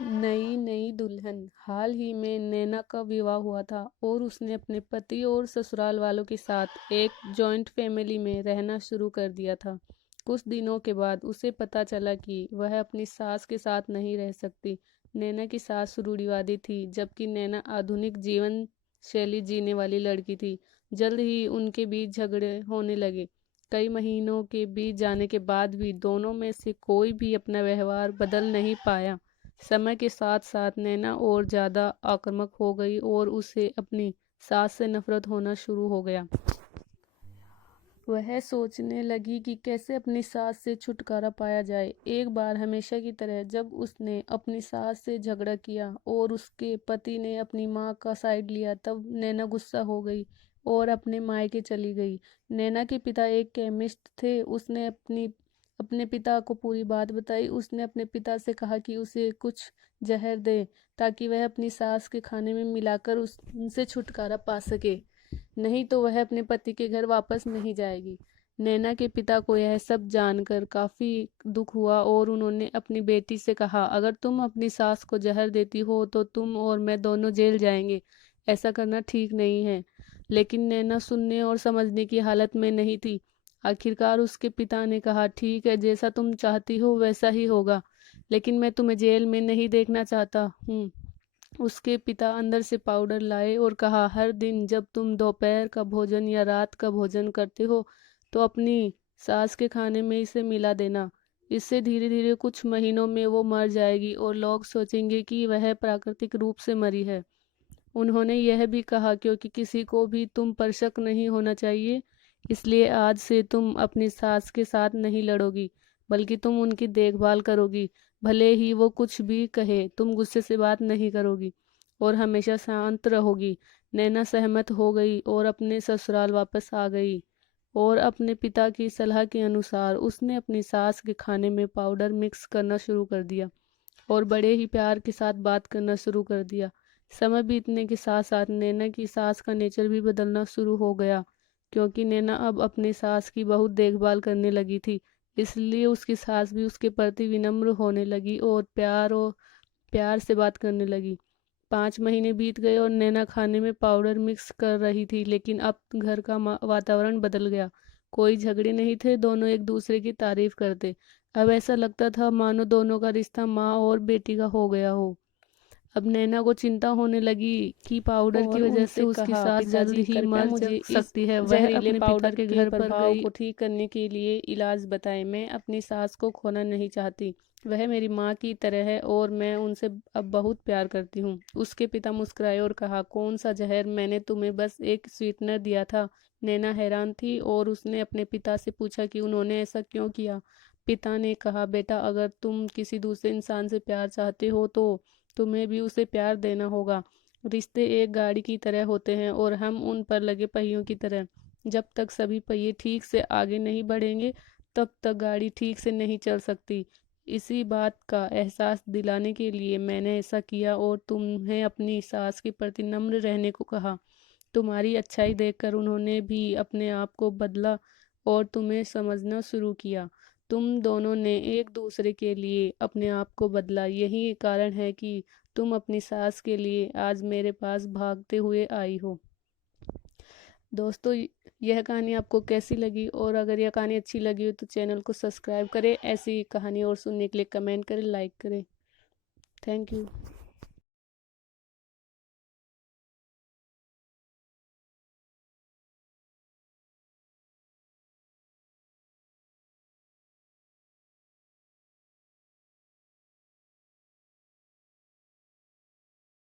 नई नई दुल्हन। हाल ही में नैना का विवाह हुआ था और उसने अपने पति और ससुराल वालों के साथ एक जॉइंट फैमिली में रहना शुरू कर दिया था। कुछ दिनों के बाद उसे पता चला कि वह अपनी सास के साथ नहीं रह सकती। नैना की सास रूढ़िवादी थी, जबकि नैना आधुनिक जीवन शैली जीने वाली लड़की थी। जल्द ही उनके बीच झगड़े होने लगे। कई महीनों के बीत जाने के बाद भी दोनों में से कोई भी अपना व्यवहार बदल नहीं पाया। समय के साथ साथ नैना और ज्यादा आक्रामक हो गई और उसे अपनी सास से नफरत होना शुरू हो गया। वह सोचने लगी कि कैसे अपनी सास से छुटकारा पाया जाए। एक बार हमेशा की तरह जब उसने अपनी सास से झगड़ा किया और उसके पति ने अपनी माँ का साइड लिया, तब नैना गुस्सा हो गई और अपने मायके चली गई। नैना के पिता एक केमिस्ट थे। उसने अपने पिता को पूरी बात बताई। उसने अपने पिता से कहा कि उसे कुछ जहर दे ताकि वह अपनी सास के खाने में मिलाकर उनसे छुटकारा पा सके, नहीं तो वह अपने पति के घर वापस नहीं जाएगी। नैना के पिता को यह सब जानकर काफी दुख हुआ और उन्होंने अपनी बेटी से कहा, अगर तुम अपनी सास को जहर देती हो तो तुम और मैं दोनों जेल जाएंगे। ऐसा करना ठीक नहीं है। लेकिन नैना सुनने और समझने की हालत में नहीं थी। आखिरकार उसके पिता ने कहा, ठीक है, जैसा तुम चाहती हो वैसा ही होगा, लेकिन मैं तुम्हें जेल में नहीं देखना चाहता हूँ। उसके पिता अंदर से पाउडर लाए और कहा, हर दिन जब तुम दोपहर का भोजन या रात का भोजन करते हो तो अपनी सास के खाने में इसे मिला देना। इससे धीरे धीरे कुछ महीनों में वो मर जाएगी और लोग सोचेंगे कि वह प्राकृतिक रूप से मरी है। उन्होंने यह भी कहा, क्योंकि किसी को भी तुम पर शक नहीं होना चाहिए, इसलिए आज से तुम अपनी सास के साथ नहीं लड़ोगी, बल्कि तुम उनकी देखभाल करोगी। भले ही वो कुछ भी कहे, तुम गुस्से से बात नहीं करोगी और हमेशा शांत रहोगी। नैना सहमत हो गई और अपने ससुराल वापस आ गई और अपने पिता की सलाह के अनुसार उसने अपनी सास के खाने में पाउडर मिक्स करना शुरू कर दिया और बड़े ही प्यार के साथ बात करना शुरू कर दिया। समय बीतने के साथ साथ नैना की सास का नेचर भी बदलना शुरू हो गया, क्योंकि नैना अब अपनी सास की बहुत देखभाल करने लगी थी। इसलिए उसकी सास भी उसके प्रति विनम्र होने लगी और प्यार से बात करने लगी। 5 महीने बीत गए और नैना खाने में पाउडर मिक्स कर रही थी, लेकिन अब घर का वातावरण बदल गया। कोई झगड़े नहीं थे, दोनों एक दूसरे की तारीफ करते। अब ऐसा लगता था मानो दोनों का रिश्ता माँ और बेटी का हो गया हो। अब नैना को चिंता होने लगी कि पाउडर की और वजह से उनसे उसकी कहा, सास जल्द पिताजी ही कृपया मर मुझे इस सकती है। वह जहरीले अपने पिता पाउडर के के घर पर प्रभाव गई को ठीक करने के लिए इलाज बताएं। मैं अपनी सास को खोना नहीं चाहती। वह मेरी माँ की तरह है और मैं उनसे अब बहुत प्यार करती हूँ। उसके पिता मुस्कुराए और कहा, कौन सा जहर? मैंने तुम्हें बस एक स्वीटनर दिया था। नैना हैरान थी और उसने अपने पिता से पूछा कि उन्होंने ऐसा क्यों किया। पिता ने कहा, बेटा, अगर तुम किसी दूसरे इंसान से प्यार चाहते हो तो तुम्हें भी उसे प्यार देना होगा। रिश्ते एक गाड़ी की तरह होते हैं और हम उन पर लगे पहियों की तरह। जब तक सभी पहिए ठीक से आगे नहीं बढ़ेंगे, तब तक गाड़ी ठीक से नहीं चल सकती। इसी बात का एहसास दिलाने के लिए मैंने ऐसा किया और तुम्हें अपनी सास के प्रति नम्र रहने को कहा। तुम्हारी अच्छाई देखकर उन्होंने भी अपने आप को बदला और तुम्हें समझना शुरू किया। तुम दोनों ने एक दूसरे के लिए अपने आप को बदला। यही कारण है कि तुम अपनी सास के लिए आज मेरे पास भागते हुए आई हो। दोस्तों, यह कहानी आपको कैसी लगी? और अगर यह कहानी अच्छी लगी हो तो चैनल को सब्सक्राइब करें। ऐसी कहानी और सुनने के लिए कमेंट करें, लाइक करें। Thank you.